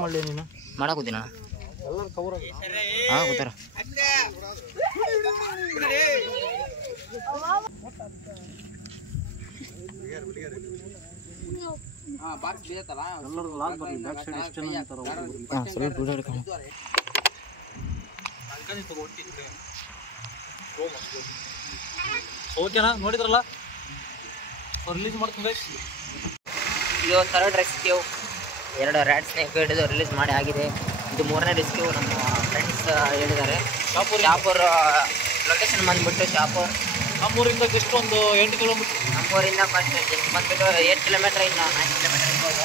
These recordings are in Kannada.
ಮಾಡಲಿ ನೀನು ಮಾಡಾಕೂತೀನ ಹಾಂ ಕೂತಾರ ಓಕೆನಾ ನೋಡಿದ್ರಲ್ಲ ರಿಲೀಸ್ ಮಾಡ್ತೀನಿ. ಇದು ಥರ್ಡ್ ರೆಸ್ಕ್ಯೂ, 2 ರ್ಯಾಟ್ ಸ್ನೇಕ್ ಹಿಡಿದು ರಿಲೀಸ್ ಮಾಡಿ ಆಗಿದೆ. ಇದು 3ನೇ ರೆಸ್ಕ್ಯೂ. ನಮ್ಮ ಫ್ರೆಂಡ್ಸ್ ಹೇಳಿದ್ದಾರೆ. ಶಾಪೂರ್ ಲೊಕೇಶನ್ ಬಂದುಬಿಟ್ಟು ಶಾಪೂರ್ ನಮ್ಮೂರಿಂದ ಜಸ್ಟ್ ಒಂದು 8 ಕಿಲೋಮೀಟರ್. ನಮ್ಮೂರಿಂದ ಫಸ್ಟ್ ಜಸ್ಟ್ ಬಂದುಬಿಟ್ಟು 8 ಕಿಲೋಮೀಟ್ರ್, ಇನ್ನು 9 ಕಿಲೋಮೀಟರ್ ಇರ್ಬೋದು.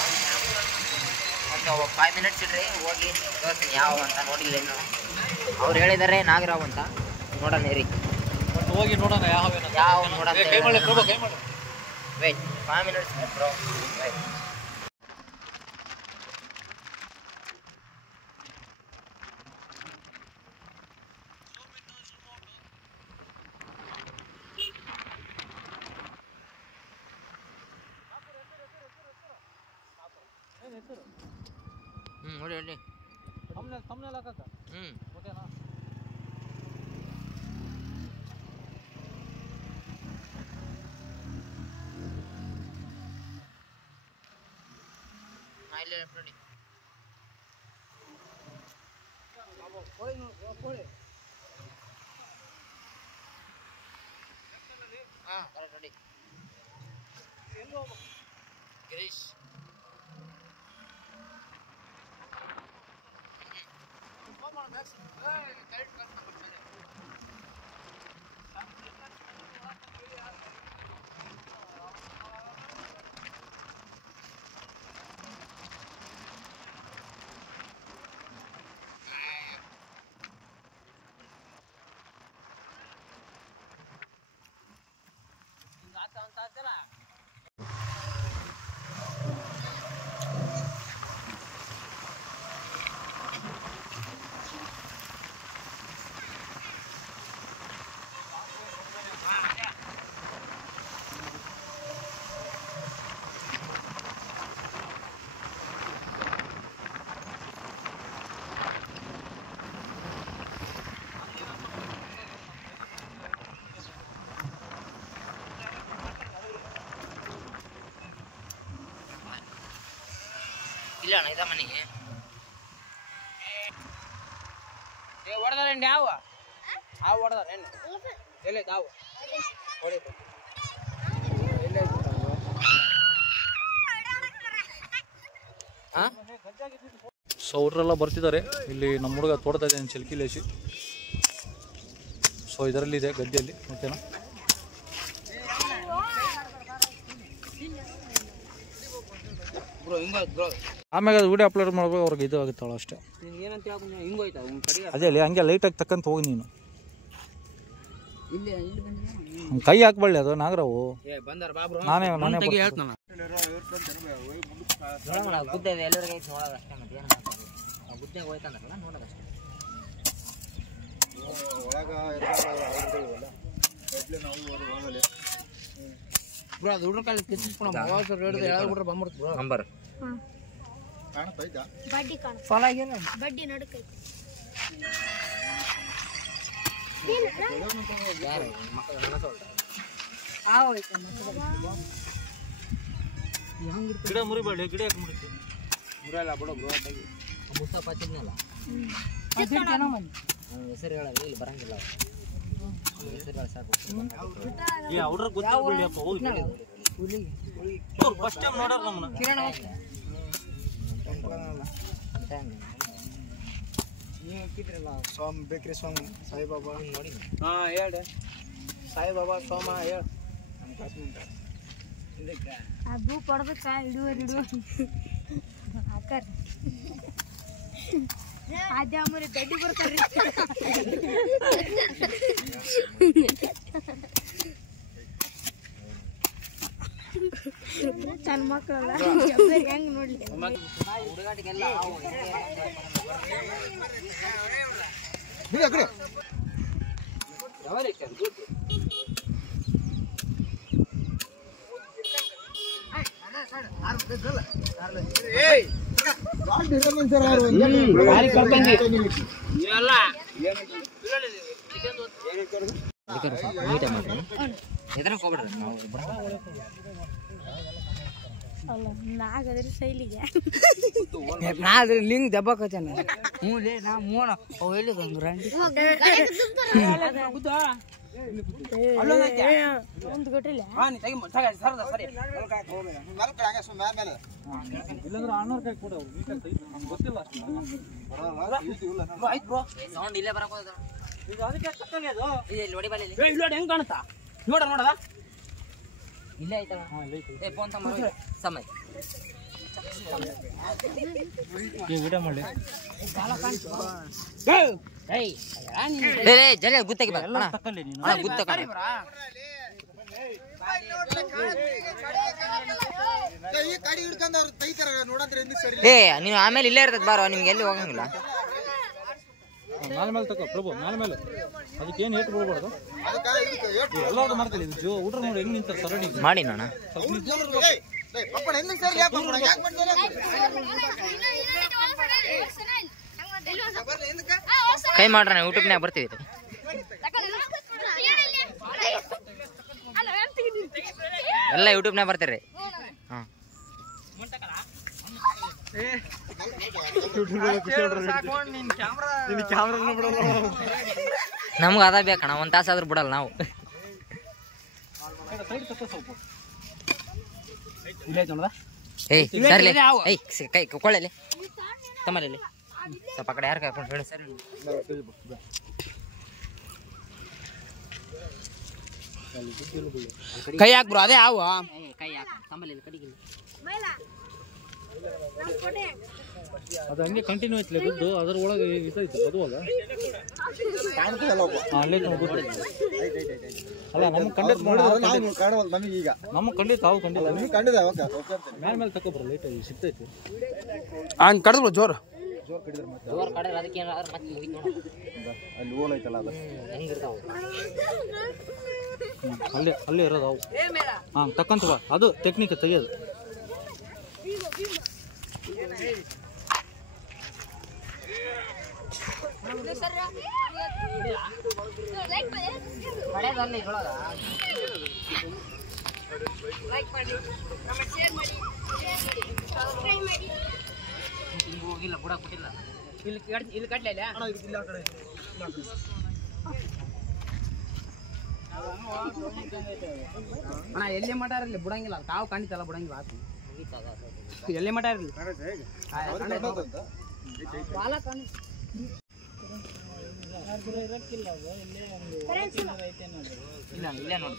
ಒಂದು 5 ಮಿನಿಟ್ಸ್ ಇಡ್ರಿ, ಹೋಗಿ ತೋರಿಸ್ತೀನಿ ಯಾವ ಅಂತ. ನೋಡಿಲ್ಲ ಇನ್ನು. ಅವ್ರು ಹೇಳಿದ್ದಾರೆ ನಾಗರಾವ್ ಅಂತ. ನೋಡೋಣ ಇರಿ, ಹೋಗಿ ನೋಡೋಣ ಯಾವ ನೋಡೋಣ. Wait 5 minutes bro, wait. ನೋಡಿ ಹೇಳಿ ತಮ್ಮನೆಲ್ಲ ಹಾಕಕ್ಕ. ಓಕೆನಾ? ಇಲ್ಲಿ ನೋಡಿ. ಹಾಂ ಕರೆಕ್ಟ್ ನೋಡಿ. ಗಿರೀಶ್ ಇಲ್ಲ ಅಣ್ಣ, ಇದ ಮನೆಗೆ ಹೊಡೆದಾರೇನು? ಯಾವ ಹೊಡೆದಾರೇನು? ಎಲ್ಲಿ ತಾವು ಸೊ ಅವ್ರೆಲ್ಲ ಬರ್ತಿದ್ದಾರೆ. ಇಲ್ಲಿ ನಮ್ಮ ಹುಡುಗ ತೋಡ್ತಾ ಇದ್ದಾನೆ ಚಿಲ್ಕಿಲೇಸಿ. ಸೊ ಇದರಲ್ಲಿದೆ ಗದ್ದೆಯಲ್ಲಿ. ಓಕೆನಾ? ಆಮ್ಯಾಗ ಅದು ವಿಡಿಯೋ ಅಪ್ಲೋಡ್ ಮಾಡ್ಬೇಕು. ಅವ್ರಿಗೆ ಇದು ಆಗುತ್ತಾಳ ಅಷ್ಟೇ. ಅದೇ ಅಲ್ಲಿ ಹಂಗೆ ಲೈಟಾಗಿ ತಕ್ಕಂತ ಹೋಗಿ ನೀನು. ಕೈ ಹಾಕ್ಬಳ್ಳಿ ಅದು ನಾಗರಾವು. ನಾನೇ ಬಡ್ಡಿ ನಡುಕ ಗಿಡ ಮುರಿಬೇಡಿ. ಗಿಡ ಯಾಕೆ ಮುರಿತು? ಮುರಲ್ಲ ಬಿಡು ಬ್ರೋ. ಮುಸ್ತಫ ಹಚ್ಚಿದ್ನಲ್ಲ, ಹೆಸರು ಹೇಳಲ್ಲ, ಇಲ್ಲಿ ಬರಂಗಿಲ್ಲ. ಹೆಸರು ಹೇಳ ಸಾಕು. ಅವ್ರ ಗೊತ್ತಾಗ್ಬಿಡಿ ಅಪ್ಪ. ಹೋಗಿ ಫಸ್ಟ್ ಟೈಮ್ ನೋಡ್ರ ನಮ್ಮನ್ನ. ನೀವು ಹಾಕಿದ್ರಲ್ಲ ಸ್ವಾಮಿ ಬೇಕ್ರಿ ಸ್ವಾಮಿ ಸಾಯಿಬಾಬಾ ನೋಡಿ. ಹಾಂ ಹೇಳಿ ಸಾಯಿಬಾಬಾ ಸೋಮ ಹೇಳಿ. ನಮ್ಮ ಕಾಶ್ಮೀರ ಅದು ಕೊಡ್ಬೇಕ ಇಡುವರು ಹಾಕರ್ ಅದೇ ಅಮ್ಮರಿ ದಡ್ಡಿ ಬರ್ತಾರ್ರಿ. ಸಣ್ಣ ಮಕ್ಕಳಲ್ಲ ಹೆಂಗ್ ನೋಡ್ಲಿ. ಹುಡುಗಾಟಿಗೆಲ್ಲ ನಾಗದ್ರ ಶೈಲಿಗೆ ಲಿಂಗ್ ದಬ್ಬಾಕತ್ತಾನ ಹ್ಞೂ ಲೇ ನಾ ಮೋಣ ಅವು ಹೇಳಿದಂಗ ರಂಡಿ ಒಂದು ಗೊತ್ತಿಲ್ಲ ಹೆಂಗ್ ಕಾಣುತ್ತಾ ನೋಡ ನೋಡದ ಇಲ್ಲೇ ಆಯ್ತಲ್ಲ ಫೋನ್ ಸಮಯ ವಿಡಿಯೋ ಮಾಡಿ ಜಲ ಗುತ್ತಕ್ಕೆ ಗುತ್ತ ಏ ನೀವು ಆಮೇಲೆ ಇಲ್ಲೇ ಇರ್ತದ ಬಾರೋ ನಿಮ್ಗೆ ಎಲ್ಲಿ ಹೋಗಂಗಿಲ್ಲ ಮೇಲೆ ತಗೋ ಪ್ರಭು ಮೇಲೆ ಅದಕ್ಕೆ ಏನು ಏಟು ಬಿಡಬಾರ್ದು ಎಲ್ಲರೂ ಮಾಡ್ತೀವಿ ಊಟ ನೋಡಿ ಹೆಂಗ್ ನಿಂತ ಸರಣಿ ಮಾಡಿ ನೋಣ ಕೈ ಮಾಡ್ರ ಯೂಟ್ಯೂಬ್ನಾಗ ಬರ್ತೀವಿ ಎಲ್ಲ ಯೂಟ್ಯೂಬ್ನಾಗ ಬರ್ತೀರಿ ಹಾಂ ನಮ್ಗೆ ಅದ ಬೇಕಣ್ಣ ಒಂದು ತಾಸು ಆದ್ರೂ ಬಿಡಲ್ಲ ನಾವು ಏಯ್ ಸರಿ ಏಯ್ ಕೈ ಕೊಳ್ಳಲಿ ತಮ್ಮಲ್ಲಿ ಸ್ವಲ್ಪ ಆ ಕಡೆ ಯಾರು ಕರ್ಕೊಂಡು ಹೇಳಿ ಸರ್ ಕೈ ಹಾಕ್ಬ್ರು ಅದೇ ಯಾವ ಕೈ ಹಾಕ ತಮ್ಮಲ್ಲಿ ಕಡಿಗಿಲ್ಲ ಅದು ಹಂಗೆ ಕಂಟಿನ್ಯೂ ಐತ್ಲೆ ಬಿದ್ದು ಅದ್ರ ಒಳಗೆ ಇದಾಯ್ತು ಅದು ಅಲ್ಲ ಅಲ್ಲೇ ಅಲ್ಲ ನಮ್ಗೆ ಖಂಡಿತ ತಾವು ಖಂಡಿತ ಮೇಲೆ ತಗೊಬ್ರ ಲೈಟ್ ಆಗಿ ಸಿಗ್ತೈತಿ ಹಂಗೆ ಕಡಿದ್ರು ಜೋರು ಜೋರ್ ಕಡೆ ಅದಕ್ಕೆ ಏನಾದ್ರು ಮತ್ತೆ ಮುಗಿತು ಅಲ್ಲಿ ಓಲ್ ಐತಲ್ಲ ಅದು ಹೆಂಗಿರ್ತಾವ ಅಲ್ಲೇ ಇರೋದು ಅವು ಹಾಂ ತಕ್ಕಂತ ಅದು ಟೆಕ್ನಿಕ್ ತೆಗಿಯೋದು ಹೋಗಿಲ್ಲ ಬುಡ ಕೊಟ್ಟಿಲ್ಲ ಇಲ್ಲಿ ಕಟ್ಲೆ ಅಣ್ಣ ಎಲ್ಲಿ ಮಠ ಇರಲಿ ಬಿಡಂಗಿಲ್ಲ ತಾವು ಖಂಡಿತಲ್ಲ ಬಿಡಂಗಿಲ್ಲ ಎಲ್ಲಿ ಮಠ ಇರಲಿ ಇಲ್ಲೇ ನೋಡಿ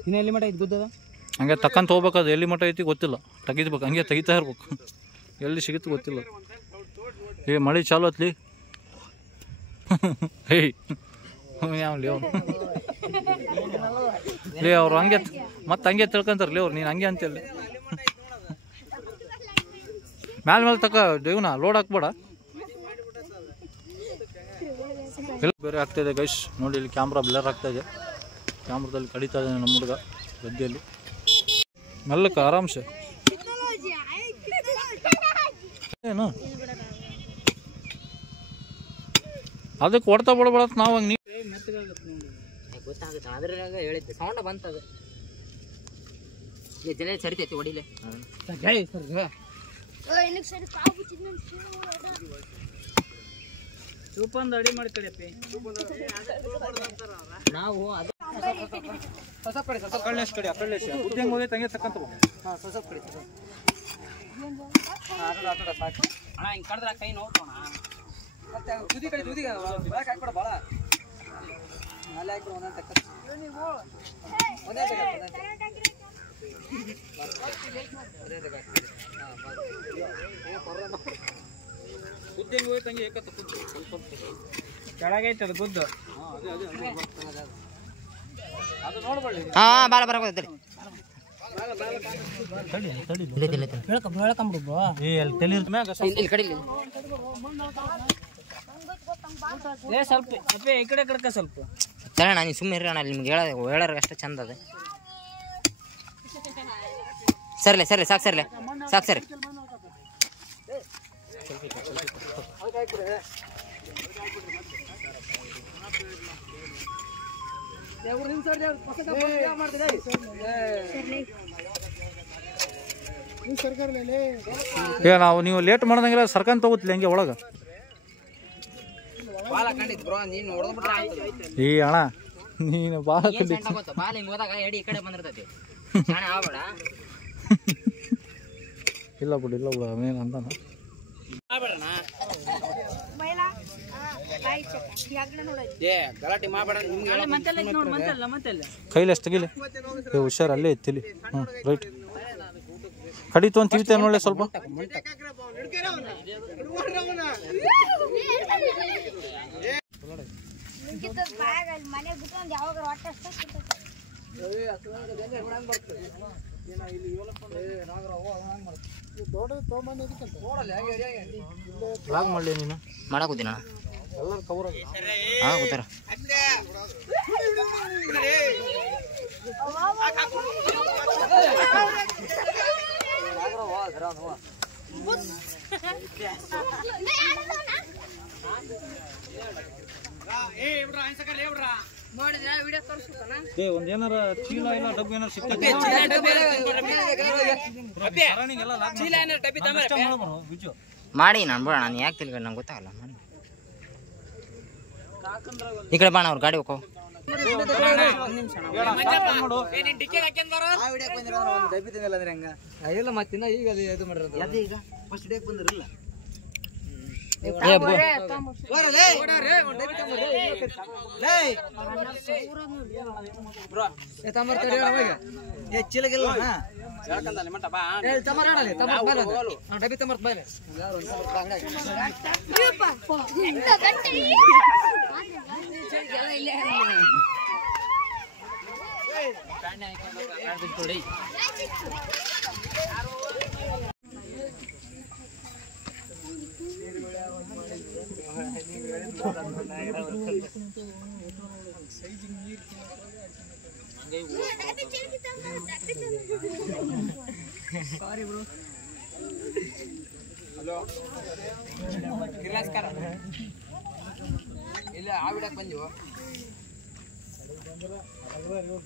ಇನ್ನು ಎಲ್ಲಿ ಮಠ ಐತಿ ಗೊತ್ತದ ಹಂಗೆ ತಕ್ಕಂತ ಹೋಗ್ಬೇಕು ಅದು ಎಲ್ಲಿ ಮಟ್ಟ ಐತಿ ಗೊತ್ತಿಲ್ಲ ತೆಗಿದ್ಬೇಕು ಹಂಗೆ ತೆಗಿತಾ ಇರ್ಬೇಕು ಎಲ್ಲಿ ಸಿಗುತ್ತೆ ಗೊತ್ತಿಲ್ಲ ಏ ಮಳೆ ಚಾಲು ಆತ್ಲಿ ಹೇಯ್ ಯಾವಲಿ ಅವ್ನು ಲೇ ಅವ್ರು ಹಂಗೆ ಮತ್ತೆ ಹಂಗೆ ತಿಳ್ಕೊಂತಾರಲಿ ಅವ್ರು ನೀನು ಹಂಗೆ ಅಂತೇಳಿ ಮೇಲೆ ತಕ್ಕ ದೇವ್ನ ಲೋಡ್ ಹಾಕ್ಬೇಡ ಎಲ್ಲ ಬೇರೆ ಆಗ್ತಾಯಿದೆ ಗೈಸ್ ನೋಡಿ ಇಲ್ಲಿ ಕ್ಯಾಮ್ರಾ ಬ್ಲರ್ ಆಗ್ತಾಯಿದೆ ಕ್ಯಾಮ್ರಾದಲ್ಲಿ ಕಡಿತಾ ಇದ್ದಾನೆ ನಮ್ಮ ಹುಡುಗ ಗದ್ದೆಯಲ್ಲಿ ಮೆಲ್ಲಕ್ಕೆ ಆರಾಮ್ಸೆ ಏನು ಅದಕ್ಕೆ ಹೊಡ್ತಾ ಬಿಡಬೇಡತ್ ನಾವು ಹಂಗೆ ಗೊತ್ತಾಗುತ್ತೆ ಅದ್ರಾಗ ಹೇಳಿದ್ದೆ ಸೌಂಡ ಬಂತದು ಜನ ಸರಿತೈತಿ ಹೊಡಿಲೆ ಸೂಪಂದು ಅಡಿ ಮಾಡ್ಕೊಳಪ್ಪಿ ನಾವು ಅದು ಕಳ್ಳೆಸ್ ಕಡೆ ಉದ್ದಂಗೆ ಹೋಗೈತೆ ಹಂಗೆ ತಕ್ಕಂತ ಅಣ್ಣ ಹಿಂಗೆ ಕಡ್ದ್ರ ಕೈ ನೋಡ್ಕೋಣ ಮತ್ತೆ ತುದಿ ಕಡೆ ತುದಿಗೆ ಹಾಕ್ಬಿಡ ಭಾಳ ಮೇಲೆ ಹಾಕ್ಬಿಡ ಒಂದೊಂದು ತಕ್ಕ ಒಂದೇ ಉದ್ದಂಗೆ ಹೋಗೈತೆ ಹಂಗೆ ಏಕತ್ತ ಕೆಳಗೈತೆ ಅದು ಗುದ್ದು ಅದು ನೋಡ್ಬಳ್ಳಿ ಹಾಂ ಬಾಳ ಬರಕೋದ್ರಿ ಹೇಳ್ಕೊಂಬಿಡು ಇಲ್ಲಿ ಕಡಿಲಿ ಏ ಸ್ವಲ್ಪ ಅಪ್ಪೆ ಈ ಕಡೆ ಕಡ್ಕ ಸ್ವಲ್ಪ ತಗೋಣ ನೀವು ಸುಮ್ಮನೆ ಇರೋಣ ನಿಮ್ಗೆ ಹೇಳೋರು ಅಷ್ಟೇ ಚಂದ ಅದು. ಸರ್ಲೆ ಸಾಕು ಸರಿ. ನಾವು ನೀವು ಲೇಟ್ ಮಾಡ್ದಂಗೆಲ್ಲ ಸರ್ಕನ್ ತಗೋತಿಲ್ಲ ಹಂಗೆ ಒಳಗೆ. ಈ ಅಣ್ಣ ನೀನು ಬಾಳ ಬಾಲ್ ಹಿಂಗೆ ಹೋದಾಗ ಎಡಿ ಈ ಕಡೆ ಬಂದಿರ್ತೈತಿ. ಇಲ್ಲ ಬಿಡು ಅವೇನು ಅಂತಾನ. ಕೈಲಿ ಅಷ್ಟು ತೆಗಿಲಿ. ಹುಷಾರು ಅಲ್ಲೇ ಇತ್ತಿಲಿ. ರೈಟ್ ಕಡಿತು ಅಂತ ತಿವಿತೇನೆ ನೋಡಲಿ ಸ್ವಲ್ಪ. ಲಾಗ್ ಮಾಡಲಿ ನೀನು ಮಾಡಾಕೂತೀನ ಎಲ್ಲರೂ ಕವರ್ ಕೂತಾರ. ಒಂದೇನಾರ ಚೀಲ ಇಲ್ಲ ಡಬ್ಬಿ ಏನಾರ ಸಿಗ್ತದೆ ಮಾಡಿ ನಾನು ಬಿಡೋಣ. ನಾನು ಯಾಕೆ ತಿಳ್ಕೊಂಡು ನಂಗೆ ಗೊತ್ತಾಗಲ್ಲ. ಮಾಡಿ ಈ ಕಡೆ ಬಾಣ ಅವ್ರು ಗಾಡಿ ಹೋಗೋ. ಇಲ್ಲ ಮತ್ತಿನ್ನ ಈಗ ಇದು ಮಾಡಿರೋದು ಈಗ ಫಸ್ಟ್ ಡೇಕ್ ಬಂದಿರಲ್ಲ. ಚಿಲಗಿಲ್ಲ ಡಬ್ಬಿ ತಮರ್ತ ಬಾಯ್ ಸಾರಿ ಬ್ರೋ. ಹಲೋ ಕಿರ್ಲಾಸ್ಕರ ಇಲ್ಲ ಆ ವಿಡಕ್ ಬಂದಿವ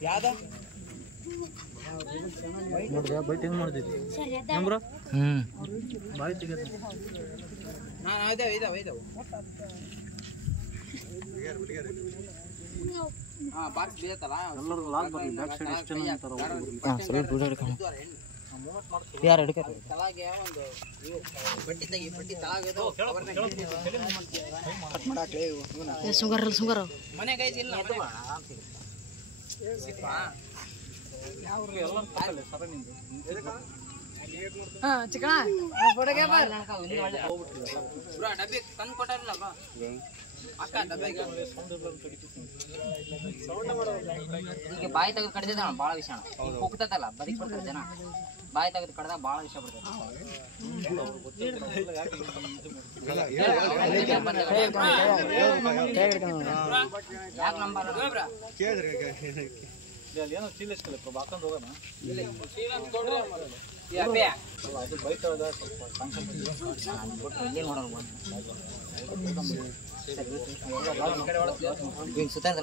ಯಾದ ನೋಡ್ದೆ ಬೈಟ್ ಹೆಂಗ್ ಮಾಡ್ತಿದ್ದಿ ಬ್ರೋ. ಬಾಯ್ ತೆಗೆದು ಇದಾವೆ ಬಾಕ್ಸ್ ಬೇಕಲ್ಲ ಎಲ್ಲರೂ ಲಾಗ್ ಬರ್ಲಿ. ಬ್ಯಾಕ್ ಸೈಡ್ ಎಷ್ಟು ಜನ ಅಂತಾರ ಸ್ವಲ್ಪ ವಿಡಿಯೋ ಹಿಡ್ಕೊಂಡು ಯಾರು ಹಿಡ್ಕೊಂಡು ತಳಗೆ ಒಂದು ಬಟ್ಟಿ ತೆಗಿ ಬಟ್ಟಿ ತಳಗೆ ಕಟ್ ಮಾಡಾಕ್ಲೇ ಸುಂಗರ ಮನೆಗೆ ಇಲ್ಲ ಚಿಕಣ ಡಬ್ಬಿ ತಂದು ಕೊಟ್ಟಾರಲ್ಲ ಅಕ್ಕ ಡಬ್ಬಿಗೆ ಈಗ ಬಾಯಿ ತೆಗೆದು ಕಡ್ದಿದ್ದಾನ ಭಾಳ ವಿಷಯ ಹೋಗ್ತದಲ್ಲ ಬದುಕಿ ಬಿಡ್ತಾರೆ ಜನ. ಬಾಯಿ ತೆಗೆದು ಕಡ್ದಾಗ ಭಾಳ ವಿಷಯ ಬಿಡ್ತಾರೆ. ಯಾಕೆ ನಂಬಲ್ಲ ಏನೋ ಚೀಲ ಇಷ್ಟಲ್ಲ ಹಾಕೊಂಡು ಹೋಗೋಣ. ಅದು ಬೈಕ್ ಸ್ವಲ್ಪ ಇಲ್ಲೇ ನೋಡೋಣ ಸುತ್ತಾರ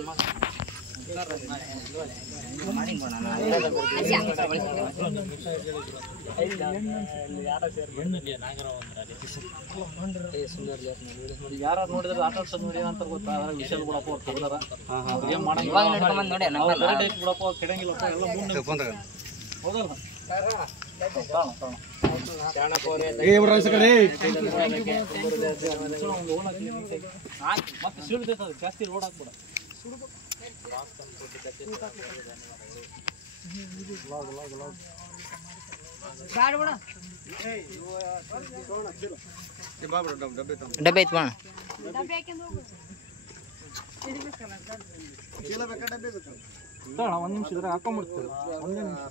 ಯಾರು ನೋಡಿದ್ರೆ ಆಟ ಆಡ್ಸೋದು ನೋಡಿ ಏನಂತ ಗೊತ್ತಾ ವಿಷಲ್ ಬಿಡಪ್ಪ ಅವ್ರು ತೆಗ್ದಾರ ಏನ್ ನೋಡಿ ಬಿಡಪ್ಪ ಕೆಡಂಗಿಲ್ಲಪ್ಪ ಎಲ್ಲ ಮುಂದೆ ಹೌದಲ್ಲ. ಮತ್ತೆ ಸಿಡ್ತೈತದ ಜಾಸ್ತಿ ರೋಡ್ ಹಾಕ್ಬಿಡ. ಡಬ್ಬೆ ಐತ್ ಬಾ ಒಂದ್ ನಿಮಿಷ ಇದ್ರೆ ಹಾಕೊಂಡ್ಬಿಡ್ತೀವಿ. ಒಂದೇ ನಿಮಿಷ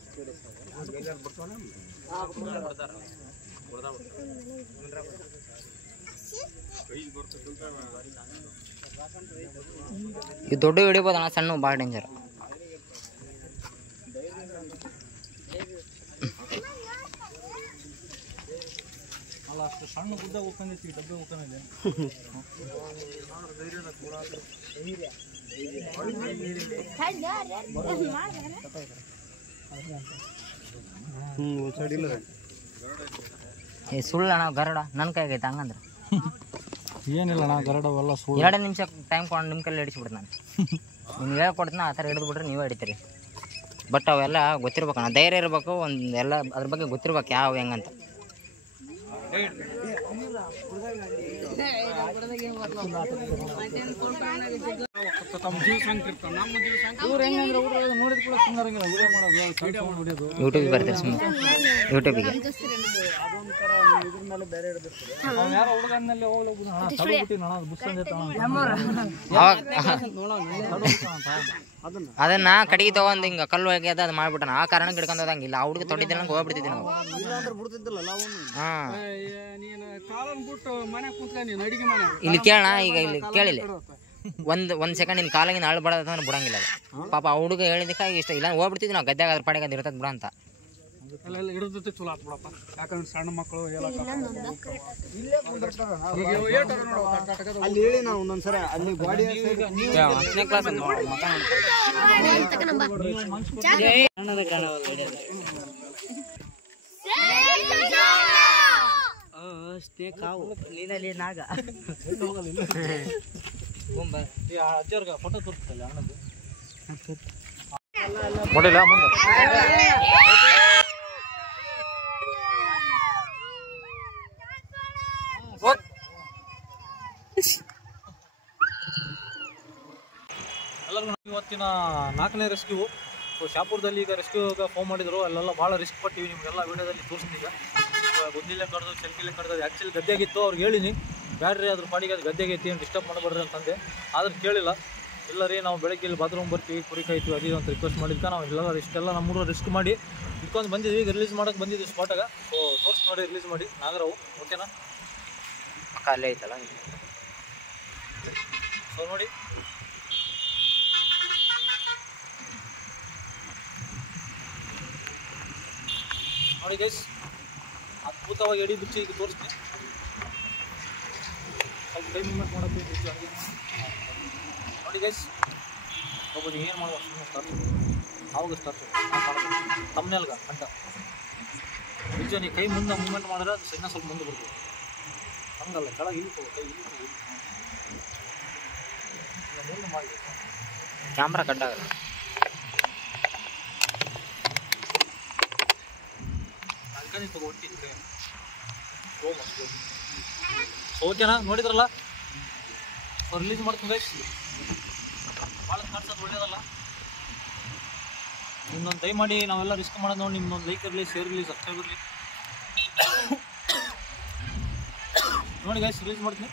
ಇದು ದೊಡ್ಡ ಹಿಡಿಬೋದಣ್ಣ, ಸಣ್ಣ ಭಾಳ ಡೇಂಜರ್. ಅಲ್ಲ ಅಷ್ಟು ಸಣ್ಣ ಗುಡ್ಡ ಹೋಗ್ಕೊಂಡೈತಿ, ಡಬ್ಬೆ ಹೋಗ್ಕೊಂಡಿದೆ. ಸುಳ್ಳಣ್ಣ ಗರಡ ನನ್ನ ಕೈಗೈತೆ ಹಂಗಂದ್ರೆ. ಏನಿಲ್ಲ ಅಣ್ಣ ಗರಡವೆಲ್ಲ ಸುಳ್ಳು. 2 ನಿಮಿಷ ಟೈಮ್ ಕೊಂಡು ನಿಮ್ಮ ಕೈಲಿ ಹಿಡಿಸ್ಬಿಡ್ತು ನಾನು. ನಿಮ್ಗೆ ಹೇಳ್ಕೊಡ್ತೀನಿ, ಆ ಥರ ಹಿಡಿದು ಬಿಟ್ರೆ ನೀವೇ ಹಿಡಿತೀರಿ. ಬಟ್ ಅವೆಲ್ಲ ಗೊತ್ತಿರ್ಬೇಕಣ್ಣ, ಧೈರ್ಯ ಇರಬೇಕು, ಒಂದು ಎಲ್ಲ ಅದ್ರ ಬಗ್ಗೆ ಗೊತ್ತಿರ್ಬೇಕು ಯಾವ ಹೆಂಗಂತ. ಯೂಟ್ಯೂಬಿಗೆ ಬರ್ತಾರೆ ಸುಮ್ಮನೆ, ಯೂಟ್ಯೂಬಿಗೆ. ಅದನ್ನ ಕಡೆಗೆ ತಗೊಂಡ್ ಹಿಂಗ ಕಲ್ಲು ಒಳಗೆ ಅದು ಮಾಡ್ಬಿಟ್ಟಾನ. ಆ ಕಾರಣ ಹಿಡ್ಕೊಂಡು ಹೋದಂಗಿಲ್ಲ. ಆ ಹುಡುಗ ತೊಟ್ಟಿದ್ದ ಹೋಗ್ಬಿಡ್ತಿದ್ವಿ ನಾವು. ಇಲ್ಲಿ ಕೇಳೋಣ, ಈಗ ಇಲ್ಲಿ ಕೇಳಿಲ್ಲ ಒಂದ್ ಸೆಕೆಂಡ್ ನಿನ್ ಕಾಲಾಗಿನ ಆಳು ಬಡದಂದ್ರೆ ಬಿಡಂಗಿಲ್ಲ ಅದು. ಪಾಪ ಆ ಹುಡುಗ ಹೇಳಿದಕ್ಕೆ ಇಷ್ಟ ಇಲ್ಲ ಹೋಗ್ಬಿಡ್ತಿದ್ವಿ ನಾವು. ಗದ್ದಾಗ ಅದ್ರ ಪಡೆಗೆ ಅದು ಇರ್ತದ ಬಿಡ ಅಂತ. ಹಿಡಿದೈತೆ ಚಲೋ ಆತ್ ಬಿಡಪ್ಪ. ಯಾಕಂದ್ರೆ ಸಣ್ಣ ಮಕ್ಕಳು ಅಲ್ಲಿ ಹೇಳಿ ನಾವು ಒಂದೊಂದ್ಸರ ಅಲ್ಲಿ ಗಾಡಿ ಕ್ಲಾಸ್ ನಾಗ ಅಜ್ಜರ್ಗ ಫೋಟೋ ತೋರಿಸ್ತಲ್ಲ ಅಣ್ಣದು ನೋಡಿಲ್ಲ ಮುಂದೆ. ಎಲ್ಲರಿಗೂ ಇವತ್ತಿನ 4ನೇ ರೆಸ್ಕ್ಯೂ. ಸೊ ಶಾಪುರದಲ್ಲಿ ಈಗ ರೆಸ್ಕ್ಯೂಗೆ ಫೋನ್ ಮಾಡಿದ್ರು. ಅಲ್ಲೆಲ್ಲ ಭಾಳ ರಿಸ್ಕ್ ಪಟ್ಟಿವಿ, ನಿಮಗೆಲ್ಲ ವೀಡಿಯೋದಲ್ಲಿ ತೋರಿಸ್ತೀವಿ. ಈಗ ಗುದ್ದಿಲೆ ಕಡ್ದು ಸೆಲ್ಫಿಲೆ ಕಡ್ದು ಆ್ಯಕ್ಚುಲಿ ಗದ್ದೆಗಿತ್ತು. ಅವ್ರಿಗೆ ಹೇಳಿನಿ ಬ್ಯಾಡ್ರಿ ಅದ್ರ ಪಾಡಿಗೆ ಅದು ಗದ್ದೆಗೈತಿ ಏನು ಡಿಸ್ಟರ್ಬ್ ಮಾಡಬೇಡ್ರಿ ಅಂತಂದೆ. ಆದ್ರೆ ಕೇಳಿಲ್ಲ. ಇಲ್ಲ ರೀ ನಾವು ಬೆಳಗ್ಗೆ ಇಲ್ಲಿ ಬಾತ್ರೂಮ್ ಬರ್ತೀವಿ, ಕುರಿ ಕಾಯ್ತೀವಿ ಅದು ಅಂತ ರಿಕ್ವೆಸ್ಟ್ ಮಾಡಿದ್ಕೆ ನಾವು ಎಲ್ಲ ಇಷ್ಟೆಲ್ಲ ನಮ್ಮೂರು ರಿಸ್ಕ್ ಮಾಡಿ ಇಟ್ಕೊಂಡು ಬಂದಿದ್ವಿ. ಈಗ ರಿಲೀಸ್ ಮಾಡೋಕೆ ಬಂದಿದ್ವಿ ಸ್ಪಾಟಾಗ. ಸೊ ತೋರಿಸಿ ನೋಡಿ ರಿಲೀಸ್ ಮಾಡಿ ನಾಗರಾವು. ಓಕೆನಾ? ಪಕ್ಕ ಅಲ್ಲೇ ಐತಲ್ಲ. ಸೊ ನೋಡಿ ನೋಡಿ ಗೈಸ್, ಅದ್ಭುತವಾಗಿ ಎಡಿ ಬಿಚ್ಚಿ ಈಗ ತೋರಿಸ್ತೀನಿ. ಸ್ವಲ್ಪ ಕೈ ಮೂವ್ಮೆಂಟ್ ಮಾಡೋದು ನೋಡಿ ಗೈಸ್. ಒಬ್ಬರು ಏನು ಮಾಡುವ ಸ್ಟಾರ್ಟ್ ಆವಾಗ ಸ್ಟಾರ್ಟ್ ತಮ್ಮನೆಲ್ಗ ಅಡ್ಡ ನಿಜ. ನೀ ಕೈ ಮುಂದೆ ಮೂವ್ಮೆಂಟ್ ಮಾಡಿದ್ರೆ ಅದು ಸಣ್ಣ ಸ್ವಲ್ಪ ಮುಂದೆ ಬರ್ತೀವಿ. ಹಂಗಲ್ಲ, ಕೆಳಗೆ ಇಳಿತು ಕೈ ಇಳಿತು ಮುಂದೆ ಮಾಡಿ ಕ್ಯಾಮ್ರಾ ಕಟ್ಟಾಗಲ್ಲ. ಅದಕ್ಕೆ ತಗೊಟ್ಟಿದ್ದೆ. ಓಕೆನಾ? ನೋಡಿದ್ರಲ್ಲ. ಸೊ ರಿಲೀಸ್ ಮಾಡ್ತೀನಿ ಗೈಸ್. ಭಾಳ ಕಾಣಿಸೋದು ಒಳ್ಳೇದಲ್ಲ. ನಿಮ್ಮೊಂದು ದಯಮಾಡಿ ನಾವೆಲ್ಲ ರಿಸ್ಕ್ ಮಾಡೋದು ನೋಡಿ. ನಿಮ್ಮೊಂದು ಲೈಕ್ ಇರಲಿ, ಶೇರ್ ಇರಲಿ, ಸಬ್ಸ್ಕ್ರೈಬ್ ಇರಲಿ. ನೋಡಿ ಗೈಸ್ ರಿಲೀಸ್ ಮಾಡ್ತೀನಿ.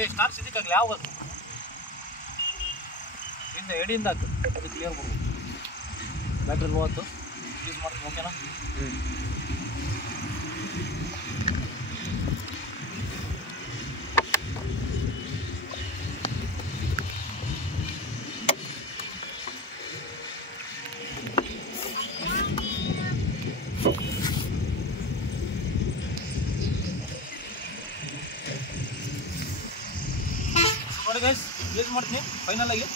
ಈಗ ಸ್ಟಾರ್ ಸಿಕ್ಕಾಗಲಿ ಯಾವ ಇಂದ ಎಡಿಯಿಂದ ಅದು ಕ್ಲಿಯರ್ ಮಾಡ್ಬೋದು. ಬ್ಯಾಟ್ರಿ ಲೋ ಆಯ್ತು, ಯೂಸ್ ಮಾಡ್ತೀನಿ. ಓಕೆನಾ? ನೋಡಿ ಗೈಸ್ ರಿಲೀಸ್ ಮಾಡ್ತೀನಿ ಫೈನಲ್ ಆಗಿ.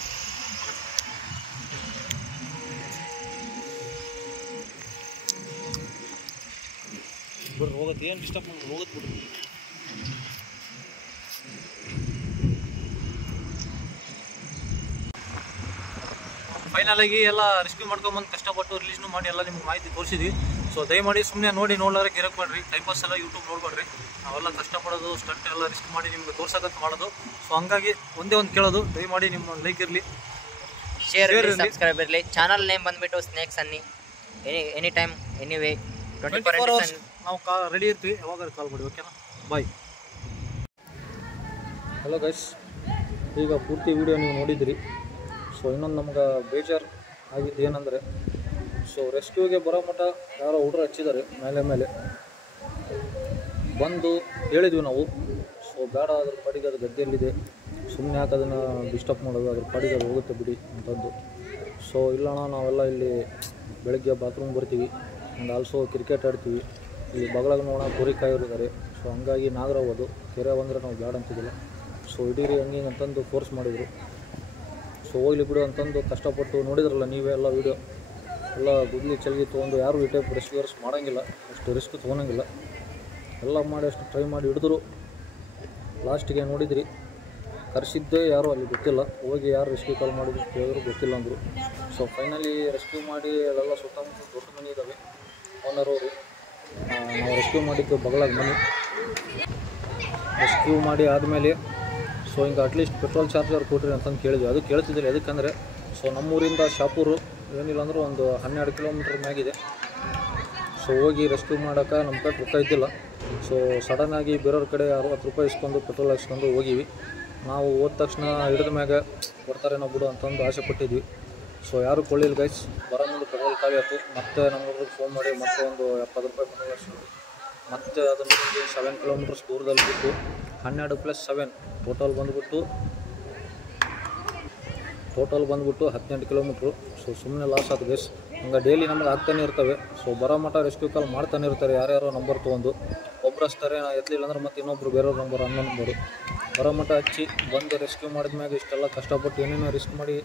ಬಿಡ್ರಿ ಹೋಗುತ್ತೆ, ಏನು ಡಿಸ್ಟರ್ಬ್ ಮಾಡಿ ಹೋಗುತ್ತೆ ಬಿಡ್ರಿ. ಫೈನಲ್ ಆಗಿ ಎಲ್ಲ ರೆಸ್ಕ್ಯೂ ಮಾಡ್ಕೊಂಬಂದು ಕಷ್ಟಪಟ್ಟು ರಿಲೀಸ್ನು ಮಾಡಿ ಎಲ್ಲ ನಿಮ್ಗೆ ಮಾಹಿತಿ ತೋರಿಸಿದ್ವಿ. ಸೊ ದಯಮಾಡಿ ಸುಮ್ಮನೆ ನೋಡಿ ನೋಡ್ಲಾರ ಗಿರಕ್ ಮಾಡ್ರಿ. ಟೈಮ್ ಪಾಸ್ ಎಲ್ಲ ಯೂಟ್ಯೂಬ್ ನೋಡ್ಬೇಡ್ರಿ. ನಾವೆಲ್ಲ ಕಷ್ಟಪಡೋದು ಸ್ಟಂಟ್ ಎಲ್ಲ ರಿಸ್ಕ್ ಮಾಡಿ ನಿಮ್ಗೆ ತೋರ್ಸಕಂತ ಮಾಡೋದು. ಸೊ ಹಂಗಾಗಿ ಒಂದೇ ಒಂದು ಕೇಳೋದು, ದಯಮಾಡಿ ನಿಮ್ಮ ಲೈಕ್ ಇರಲಿ, ಶೇರ್ ಇರಲಿ, ಸಬ್ಸ್ಕ್ರೈಬ್ ಇರಲಿ. ಚಾನಲ್ ನೇಮ್ ಬಂದುಬಿಟ್ಟು ಸ್ನೇಕ್ ಸನ್ನಿ. ಎನಿ ಟೈಮ್ ಎನಿವೇ 24 hours ನಾವು ರೆಡಿ ಇರ್ತೀವಿ. ಯಾವಾಗ ಕಾಲ್ ಮಾಡಿ. ಓಕೆನಾ? ಬಾಯ್. ಹಲೋ ಗೈಸ್, ಈಗ ಪೂರ್ತಿ ವಿಡಿಯೋ ನೀವು ನೋಡಿದಿರಿ. ಸೊ ಇನ್ನೊಂದು ನಮ್ಗೆ ಬೇಜಾರು ಆಗಿದ್ದು ಏನಂದರೆ, ಸೊ ರೆಸ್ಕ್ಯೂಗೆ ಬರೋ ಮಟ್ಟ ಯಾರೋ ಹುಡುಗರು ಹಚ್ಚಿದ್ದಾರೆ ಮೇಲೆ ಬಂದು ಹೇಳಿದ್ವಿ ನಾವು. ಸೊ ಬೇಡ, ಅದ್ರ ಪಾಡಿಗೆ ಅದು ಗದ್ದೆಯಲ್ಲಿದೆ, ಸುಮ್ಮನೆ ಯಾಕೆ ಅದನ್ನು ಡಿಸ್ಟರ್ಬ್ ಮಾಡೋದು, ಅದ್ರ ಪಾಡಿಗೆ ಅದು ಹೋಗುತ್ತೆ ಬಿಡಿ ಅಂತಂದು. ಸೊ ಇಲ್ಲಣ್ಣ, ನಾವೆಲ್ಲ ಇಲ್ಲಿ ಬೆಳಗ್ಗೆ ಬಾತ್ರೂಮ್ ಬರ್ತೀವಿ ಆ್ಯಂಡ್ ಆಲ್ಸೋ ಕ್ರಿಕೆಟ್ ಆಡ್ತೀವಿ, ಇಲ್ಲಿ ಬಗಲಾಗ ನೋಡೋಣ ಕುರಿ ಕಾಯೋರಿದ್ದಾರೆ. ಸೊ ಹಂಗಾಗಿ ನಾಗರಾವದು ಕೆರೆ ಬಂದರೆ ನಾವು ಬೇಡ ಅಂತಿದ್ದಿಲ್ಲ. ಸೊ ಇಡೀರಿ ಹಂಗೆ ಅಂತಂದು ಫೋರ್ಸ್ ಮಾಡಿದರು. ಸೊ ಹೋಗ್ಲಿ ಬಿಡು ಅಂತಂದು ಕಷ್ಟಪಟ್ಟು ನೋಡಿದ್ರಲ್ಲ ನೀವೇ ಎಲ್ಲ ವೀಡಿಯೋ, ಎಲ್ಲ ಗುದ್ಲಿ ಚಲ್ಗಿ ತೊಗೊಂಡು ಯಾರು ಈ ಟೈಪ್ ರೆಸ್ಕ್ಯೂರ್ಸ್ ಮಾಡೋಂಗಿಲ್ಲ, ಅಷ್ಟು ರಿಸ್ಕ್ ತೊಗೊಳಂಗಿಲ್ಲ. ಎಲ್ಲ ಮಾಡಿ ಅಷ್ಟು ಟ್ರೈ ಮಾಡಿ ಹಿಡಿದ್ರು. ಲಾಸ್ಟಿಗೆ ನೋಡಿದ್ರಿ, ಕರೆಸಿದ್ದೇ ಯಾರು ಅಲ್ಲಿ ಗೊತ್ತಿಲ್ಲ, ಹೋಗಿ ಯಾರು ರೆಸ್ಕ್ಯೂ ಕಾಲ್ ಮಾಡಿದ್ರು ಕೇಳಿದ್ರು ಗೊತ್ತಿಲ್ಲ ಅಂದರು. ಸೊ ಫೈನಲಿ ರೆಸ್ಕ್ಯೂ ಮಾಡಿ ಅಲ್ಲೆಲ್ಲ ಸುತ್ತಮುತ್ತ ದೊಡ್ಡ ಮನೆ ಇದ್ದಾವೆ ಓನರ್ ಅವರು. ನಾವು ರೆಸ್ಕ್ಯೂ ಮಾಡಿದ್ದು ಬಗಲಾಗ ಮನೆ. ರೆಸ್ಕ್ಯೂ ಮಾಡಿ ಆದಮೇಲೆ ಸೊ ಹಿಂಗೆ ಅಟ್ಲೀಸ್ಟ್ ಪೆಟ್ರೋಲ್ ಚಾರ್ಜರ್ ಕೊಡ್ರಿ ಅಂತಂದು ಕೇಳಿದ್ವಿ. ಅದು ಕೇಳ್ತಿದ್ದಿಲ್ಲ, ಎದಕ್ಕಂದರೆ ಸೊ ನಮ್ಮೂರಿಂದ ಶಾಪೂರು ಏನಿಲ್ಲ ಅಂದರೂ ಒಂದು 12 ಕಿಲೋಮೀಟ್ರ್ ಮ್ಯಾಗಿದೆ. ಸೊ ಹೋಗಿ ರೆಸ್ಕ್ಯೂ ಮಾಡೋಕೆ ನಮ್ಮ ಕಡೆ ರೊಕ್ಕ ಇದ್ದಿಲ್ಲ. ಸೊ ಸಡನ್ನಾಗಿ ಬೇರೆಯವ್ರ ಕಡೆ 60 ರೂಪಾಯಿ ಇಸ್ಕೊಂಡು ಪೆಟ್ರೋಲ್ ಹಾಕ್ಸ್ಕೊಂಡು ಹೋಗಿವಿ. ನಾವು ಹೋದ ತಕ್ಷಣ ಹಿಡಿದ ಮ್ಯಾಗ ಕೊಡ್ತಾರೇನೋ ಬಿಡು ಅಂತಂದು ಆಸೆ ಪಟ್ಟಿದ್ವಿ. ಸೊ ಯಾರು ಕೊಳ್ಳಿಲ್ಲ ಗೈಸ್. ಬರೋ ಮುಂದೆ ಪೆಟ್ರೋಲ್ ಖಾಲಿ ಆಯಿತು. ಮತ್ತೆ ನಮ್ಮೂರಿಗೆ ಫೋನ್ ಮಾಡಿ ಮತ್ತೆ ಒಂದು 70 ರೂಪಾಯಿ ಪೆಟ್ರೋಲ್ ಹಾಕ್ಸ್ಕೊಂಡು ಮತ್ತೆ ಅದನ್ನು 7 ಕಿಲೋಮೀಟರ್ಸ್ ದೂರದಲ್ಲಿ ಬಿಟ್ಟು 12 + 7 ಟೋಟಲ್ ಬಂದುಬಿಟ್ಟು 18 ಕಿಲೋಮೀಟ್ರು. ಸೊ ಸುಮ್ಮನೆ ಲಾಸ್ ಆಯ್ತು ಗೈಸ್. ಹಂಗೆ ಡೈಲಿ ನಮ್ಗೆ ಆಗ್ತಾನೆ ಇರ್ತವೆ. ಸೊ ಬರೋ ಮಟ್ಟ ರೆಸ್ಕ್ಯೂ ಕಾಲ್ ಮಾಡ್ತಾನೆ ಇರ್ತಾರೆ, ಯಾರ್ಯಾರೋ ನಂಬರ್ ತೊಗೊಂಡು. ಒಬ್ರು ಹಚ್ತಾರೆ, ಎತ್ತಲಿಲ್ಲ ಅಂದ್ರೆ ಮತ್ತೆ ಇನ್ನೊಬ್ರು ಬೇರೆಯವ್ರ ನಂಬರ್, ಅನ್ನೋ ನಂಬರು ಬರೋ ಮಟ್ಟ ಹಚ್ಚಿ ಬಂದು ರೆಸ್ಕ್ಯೂ ಮಾಡಿದ್ಮ್ಯಾಗ ಇಷ್ಟೆಲ್ಲ ಕಷ್ಟಪಟ್ಟು ಏನೇನೋ ರಿಸ್ಕ್ ಮಾಡಿ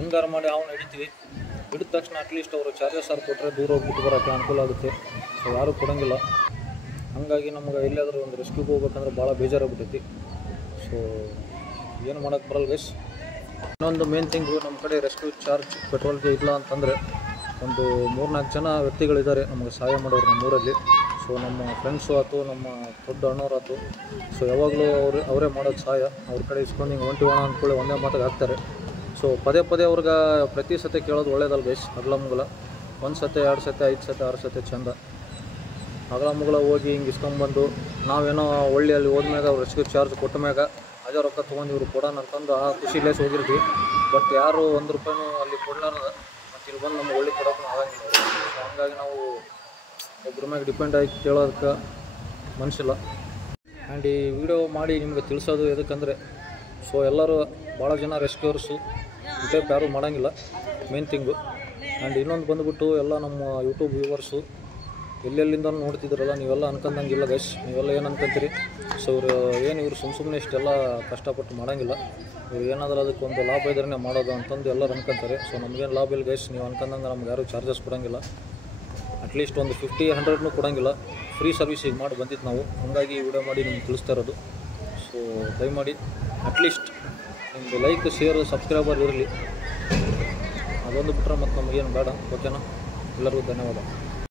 ಹಂಗಾರು ಮಾಡಿ ಅವನು ಹಿಡಿತೀವಿ. ಹಿಡಿದ ತಕ್ಷಣ ಅಟ್ಲೀಸ್ಟ್ ಅವರು ಚಾರ್ಜಸ್ ಕೊಟ್ಟರೆ ದೂರ ಹೋಗ್ಬಿಟ್ಟು ಬರೋಕ್ಕೆ ಅನುಕೂಲ ಆಗುತ್ತೆ. ಸೊ ಯಾರೂ ಕೊಡೋಂಗಿಲ್ಲ. ಹಾಗಾಗಿ ನಮ್ಗೆ ಎಲ್ಲಾದರೂ ಒಂದು ರೆಸ್ಕ್ಯೂಗೆ ಹೋಗ್ಬೇಕಂದ್ರೆ ಭಾಳ ಬೇಜಾರಾಗ್ಬಿಟ್ಟೈತಿ. ಸೊ ಏನು ಮಾಡೋಕ್ಕೆ ಬರಲ್ಲ ಗೈಸ್. ಇನ್ನೊಂದು ಮೇನ್ ಥಿಂಗು, ನಮ್ಮ ಕಡೆ ರೆಸ್ಕ್ಯೂ ಚಾರ್ಜ್ ಪೆಟ್ರೋಲ್ಗೆ ಇಲ್ಲ ಅಂತಂದರೆ ಒಂದು 3-4 ಜನ ವ್ಯಕ್ತಿಗಳಿದ್ದಾರೆ ನಮಗೆ ಸಹಾಯ ಮಾಡೋರು ನಮ್ಮೂರಲ್ಲಿ. ಸೊ ನಮ್ಮ ಫ್ರೆಂಡ್ಸು ಆಯ್ತು, ನಮ್ಮ ದೊಡ್ಡ ಅಣ್ಣವ್ರು ಆಯ್ತು. ಸೊ ಯಾವಾಗಲೂ ಅವರೇ ಮಾಡೋದು ಸಹಾಯ. ಅವ್ರ ಕಡೆ ಇಸ್ಕೊಂಡು ಹಿಂಗೆ ಹೊಂಟಿವಣ ಅಂದ್ಕೊಳ್ಳಿ ಒಂದೇ ಮಾತಾಗಿ ಹಾಕ್ತಾರೆ. ಸೊ ಪದೇ ಅವ್ರಿಗೆ ಪ್ರತಿ ಸತಿ ಕೇಳೋದು ಒಳ್ಳೇದಲ್ಲ ಗೈಸ್. ಅಗಲ ಮುಗಲ 1 ಸತಿ 2 ಸತಿ 5 ಸತಿ 6 ಸತಿ ಚಂದ. ಅಗಲ ಮುಗಲ ಹೋಗಿ ಹಿಂಗೆ ಇಸ್ಕೊಂಬಂದು ನಾವೇನೋ ಅಲ್ಲಿ ಹೋದ್ಮ್ಯಾಗ ಅವ್ರು ರೆಸ್ಕ್ಯೂ ಚಾರ್ಜ್ ಕೊಟ್ಟ ಮ್ಯಾಗ ಅದೇ ರೊಕ್ಕ ತೊಗೊಂಡು ಇವರು ಕೊಡೋಣ ಅಂತಂದು ಆ ಖುಷಿಲೇಸ್ ಹೋಗಿರ್ತೀವಿ. ಬಟ್ ಯಾರು 1 ರೂಪಾಯಿನೂ ಅಲ್ಲಿ ಕೊಡ್ಲಾರ್ದ ಮತ್ತು ಇಲ್ಲಿ ಬಂದು ನಮ್ಗೆ ಕೊಡೋಕ್ಕೂ ಆಗಂಗಿಲ್ಲ. ಸೊ ಹಂಗಾಗಿ ನಾವು ಒಬ್ಬರ ಮ್ಯಾಗ ಡಿಪೆಂಡ್ ಆಗಿ ಕೇಳೋದಕ್ಕೆ ಮನಸ್ಸಿಲ್ಲ. ಆ್ಯಂಡ್ ಈ ವಿಡಿಯೋ ಮಾಡಿ ನಿಮ್ಗೆ ತಿಳಿಸೋದು ಎದಕ್ಕಂದರೆ, ಸೊ ಎಲ್ಲರೂ ಭಾಳ ಜನ ರೆಸ್ಕ್ಯೂರ್ಸು ಈ ಟೈಪ್ ಯಾರೂ ಮಾಡೋಂಗಿಲ್ಲ, ಮೇನ್ ಥಿಂಗು. ಆ್ಯಂಡ್ ಇನ್ನೊಂದು ಬಂದುಬಿಟ್ಟು ಎಲ್ಲ ನಮ್ಮ ಯೂಟ್ಯೂಬ್ ವ್ಯೂವರ್ಸು ಎಲ್ಲೆಲ್ಲಿಂದ ನೋಡ್ತಿದ್ರಲ್ಲ, ನೀವೆಲ್ಲ ಅನ್ಕೊಂಡಂಗಿಲ್ಲ ಗೈಸ್. ನೀವೆಲ್ಲ ಏನು ಅನ್ಕೊಂತೀರಿ? ಸೊ ಇವರು ಸುಮ್ಮನೆ ಇಷ್ಟೆಲ್ಲ ಕಷ್ಟಪಟ್ಟು ಮಾಡೋಂಗಿಲ್ಲ. ಇವ್ರು ಏನಾದರೂ ಅದಕ್ಕೊಂದು ಲಾಭ ಇದ್ರೇ ಮಾಡೋದು ಅಂತಂದು ಎಲ್ಲರೂ ಅನ್ಕೊಂತಾರೆ. ಸೊ ನಮಗೇನು ಲಾಭ ಇಲ್ಲ ಗೈಸ್. ನೀವು ಅನ್ಕೊಂಡಂಗೆ ನಮ್ಗೆ ಯಾರೂ ಚಾರ್ಜಸ್ ಕೊಡೋಂಗಿಲ್ಲ, ಅಟ್ಲೀಸ್ಟ್ ಒಂದು 50-100 ಕೊಡೋಂಗಿಲ್ಲ. ಫ್ರೀ ಸರ್ವಿಸಿಗೆ ಮಾಡಿ ಬಂದಿದ್ದು ನಾವು. ಹಾಗಾಗಿ ವಿಡಿಯೋ ಮಾಡಿ ನಿಮ್ಗೆ ತಿಳಿಸ್ತಾ ಇರೋದು. ಸೊ ದಯಮಾಡಿ ಅಟ್ಲೀಸ್ಟ್ ನಿಮ್ಮದು ಲೈಕ್, ಶೇರ್, ಸಬ್ಸ್ಕ್ರೈಬರ್ ಇರಲಿ. ಅದೊಂದು ಬಿಟ್ಟರೆ ಮತ್ತು ನಮಗೇನು ಬೇಡ. ಓಕೆನಾ? ಎಲ್ಲರಿಗೂ ಧನ್ಯವಾದ.